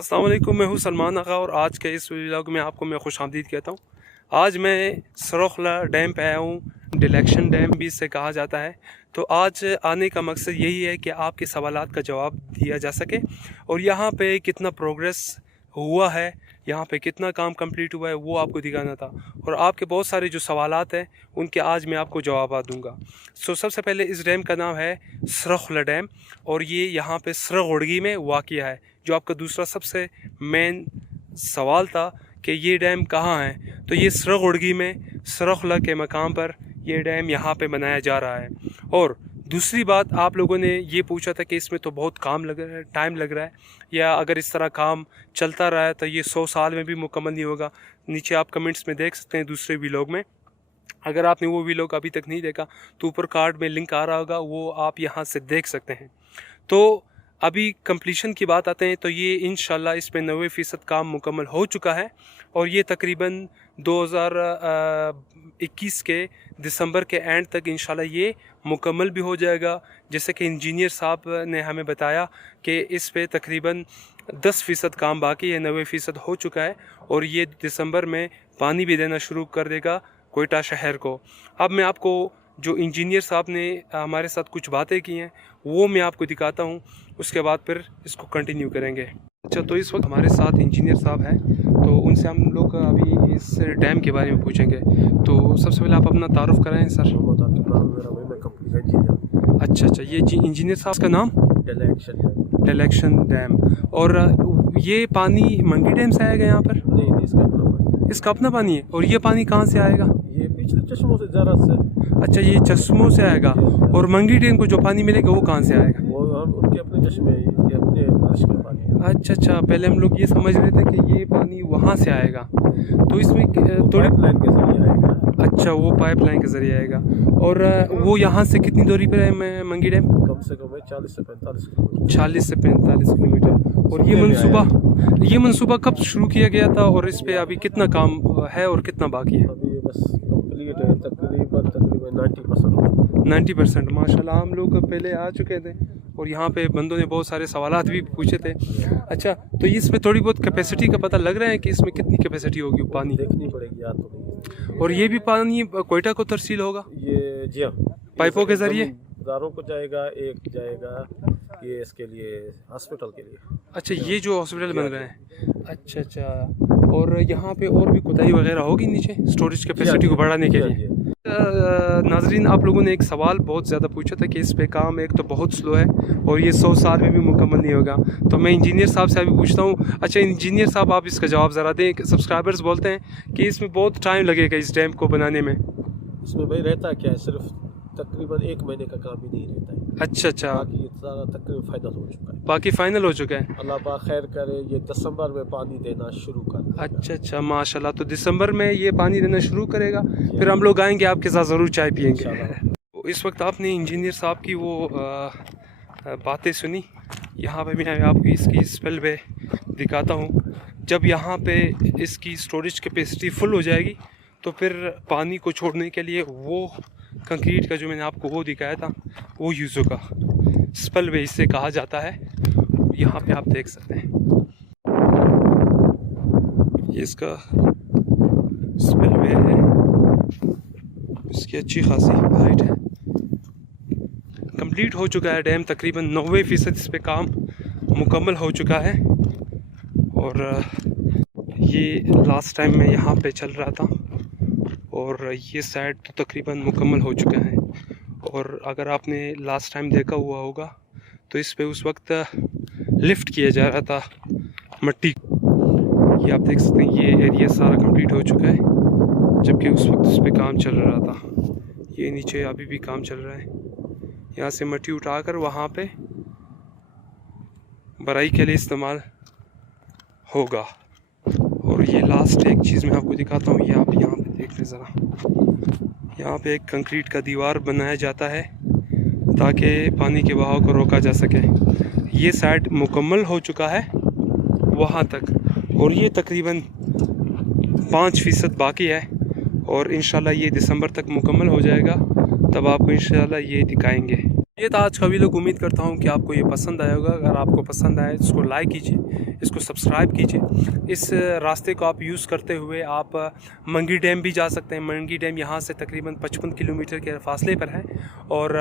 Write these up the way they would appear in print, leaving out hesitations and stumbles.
अस्सलाम वालेकुम, मैं हूं सलमान आगा और आज के इस व्लॉग में आपको मैं खुशामदीद कहता हूं। आज मैं सरखला डैम पे आया हूं। डिलेक्शन डैम भी इसे कहा जाता है। तो आज आने का मकसद यही है कि आपके सवालात का जवाब दिया जा सके और यहाँ पे कितना प्रोग्रेस हुआ है, यहाँ पे कितना काम कंप्लीट हुआ है, वो आपको दिखाना था। और आपके बहुत सारे जो सवालात हैं उनके आज मैं आपको जवाब दूंगा। सबसे पहले इस डैम का नाम है सरखला डैम और ये यहाँ पे सरगुड़गी में वाक़िया है। जो आपका दूसरा सबसे मेन सवाल था कि ये डैम कहाँ है, तो ये सरगुड़गी में सरखला के मकाम पर ये डैम यहाँ पे बनाया जा रहा है। और दूसरी बात, आप लोगों ने ये पूछा था कि इसमें तो बहुत टाइम लग रहा है, या अगर इस तरह काम चलता रहा है तो ये 100 साल में भी मुकम्मल नहीं होगा। नीचे आप कमेंट्स में देख सकते हैं दूसरे व्लॉग में। अगर आपने वो व्लॉग अभी तक नहीं देखा तो ऊपर कार्ड में लिंक आ रहा होगा, वो आप यहाँ से देख सकते हैं। तो अभी कंप्लीशन की बात आते हैं तो ये इंशाल्लाह इस पे 90% काम मुकम्मल हो चुका है और ये तकरीबन 2021 के दिसंबर के एंड तक इंशाल्लाह ये मुकम्मल भी हो जाएगा। जैसे कि इंजीनियर साहब ने हमें बताया कि इस पे तकरीबन 10% काम बाकी है, 90% हो चुका है और ये दिसंबर में पानी भी देना शुरू कर देगा कोयटा शहर को। अब मैं आपको जो इंजीनियर साहब ने हमारे साथ कुछ बातें की हैं वो मैं आपको दिखाता हूँ, उसके बाद फिर इसको कंटिन्यू करेंगे। अच्छा, तो इस वक्त हमारे साथ इंजीनियर साहब हैं, तो उनसे हम लोग अभी इस डैम के बारे में पूछेंगे। तो सबसे पहले आप अपना तारुफ कराएं सर। अच्छा, ये जी इंजीनियर साहब का नाम डिलेक्शन डैम। और ये पानी मंगी डैम से आएगा यहाँ पर? नहीं, इसका अपना पानी है। और ये पानी कहाँ से आएगा? ये पिछले चश्मों से ज़रा से। अच्छा, ये चश्मों से आएगा। और मंगी डैम को जो पानी मिलेगा वो कहाँ से आएगा? वो उनके अपने चश्मे, इनके अपने बारिश का पानी। अच्छा, पहले हम लोग ये समझ रहे थे कि ये पानी वहाँ से आएगा, तो इसमें थोड़ी पाइपलाइन के जरिए आएगा। अच्छा, वो पाइपलाइन के जरिए आएगा। और वो यहाँ से कितनी दूरी पर है मंगी डैम? कम से कम 40 से 45 किलोमीटर। 40 से 45 किलोमीटर। और ये मनसूबा कब शुरू किया गया था और इस पे अभी कितना काम है और कितना बाकी है? अभी बस कंप्लीट है, तकरीबन 90%। 90% माशाल्लाह। हम लोग पहले आ चुके थे और यहाँ पे बंदों ने बहुत सारे सवालात भी पूछे थे। अच्छा, तो इस पे थोड़ी बहुत कैपेसिटी का पता लग रहा है कि इसमें कितनी कैपेसिटी होगी पानी? देखनी पड़ेगी, याद तो नहीं। और ये भी पानी कोयटा को तरसील होगा? ये जी हाँ, पाइपों के जरिए दारों को जाएगा, एक जाएगा ये इसके लिए हॉस्पिटल के लिए। अच्छा, ये जो हॉस्पिटल बन रहे हैं। अच्छा, और यहाँ पे और भी खुदाई वगैरह होगी नीचे स्टोरेज कैपेसिटी को बढ़ाने के लिए? नाजरीन, आप लोगों ने एक सवाल बहुत ज़्यादा पूछा था कि इस पे काम एक तो बहुत स्लो है और ये 100 साल में भी मुकम्मल नहीं होगा। तो मैं इंजीनियर साहब से अभी पूछता हूँ। अच्छा इंजीनियर साहब, आप इसका जवाब ज़रा दें। सब्सक्राइबर्स बोलते हैं कि इसमें बहुत टाइम लगेगा इस डैम को बनाने में। इसमें भाई रहता क्या है, सिर्फ तकरीबन 1 महीने का काम ही नहीं रहता है। अच्छा, बाकी सारा तकरीबन फाइनल हो चुका है। बाकी फाइनल हो चुका है। अल्लाह पाक खैर करे, ये दिसंबर में पानी देना शुरू कर देगा। अच्छा, माशाल्लाह। तो दिसंबर में ये पानी देना शुरू करेगा, फिर हम लोग आएंगे आपके साथ ज़रूर चाय पियेंगे। इस वक्त आपने इंजीनियर साहब की वो बातें सुनी। यहाँ पे मैं आपको इसकी स्पेल पे दिखाता हूँ। जब यहाँ पे इसकी स्टोरेज कैपेसिटी फुल हो जाएगी तो फिर पानी को छोड़ने के लिए वो कंक्रीट का जो मैंने आपको वो दिखाया था वो यूज़ होगा। स्पेल वे इससे कहा जाता है। यहाँ पे आप देख सकते हैं ये इसका स्पेल वे है, इसकी अच्छी खासी हाइट है। कंप्लीट हो चुका है डैम, तकरीबन 90% इस पे काम मुकम्मल हो चुका है। और ये लास्ट टाइम मैं यहाँ पे चल रहा था और ये साइड तो तकरीबन मुकम्मल हो चुका है। और अगर आपने लास्ट टाइम देखा हुआ होगा तो इस पे उस वक्त लिफ्ट किया जा रहा था मट्टी। ये आप देख सकते हैं, ये एरिया सारा कंप्लीट हो चुका है, जबकि उस वक्त इस पे काम चल रहा था। ये नीचे अभी भी काम चल रहा है। यहाँ से मट्टी उठाकर वहाँ पे बराई के लिए इस्तेमाल होगा। और ये लास्ट एक चीज़ मैं आपको दिखाता हूँ। ये आप यहाँ पे देख लें ज़रा। यहाँ पे एक कंक्रीट का दीवार बनाया जाता है ताकि पानी के बहाव को रोका जा सके। ये साइड मुकम्मल हो चुका है वहाँ तक, और ये तकरीबन 5% बाकी है। और इंशाल्लाह ये दिसंबर तक मुकम्मल हो जाएगा, तब आपको इंशाल्लाह ये दिखाएंगे। ये था आज का वीडियो। उम्मीद करता हूँ कि आपको ये पसंद आया होगा। अगर आपको पसंद आए तो इसको लाइक कीजिए, इसको सब्सक्राइब कीजिए। इस रास्ते को आप यूज़ करते हुए आप मंगी डैम भी जा सकते हैं। मंगी डैम यहाँ से तकरीबन 55 किलोमीटर के फासले पर है और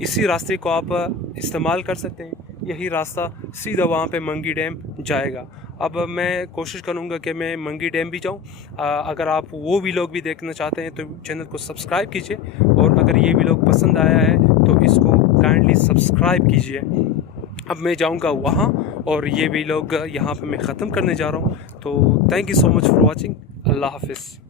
इसी रास्ते को आप इस्तेमाल कर सकते हैं। यही रास्ता सीधा वहाँ पे मंगी डैम जाएगा। अब मैं कोशिश करूँगा कि मैं मंगी डैम भी जाऊँ। अगर आप वो व्लॉग भी देखना चाहते हैं तो चैनल को सब्सक्राइब कीजिए और अगर ये व्लॉग पसंद आया है तो इसको काइंडली सब्सक्राइब कीजिए। अब मैं जाऊँगा वहाँ और ये व्लॉग यहाँ पे मैं ख़त्म करने जा रहा हूँ। तो thank you so much for watching. अल्लाह हाफिज़।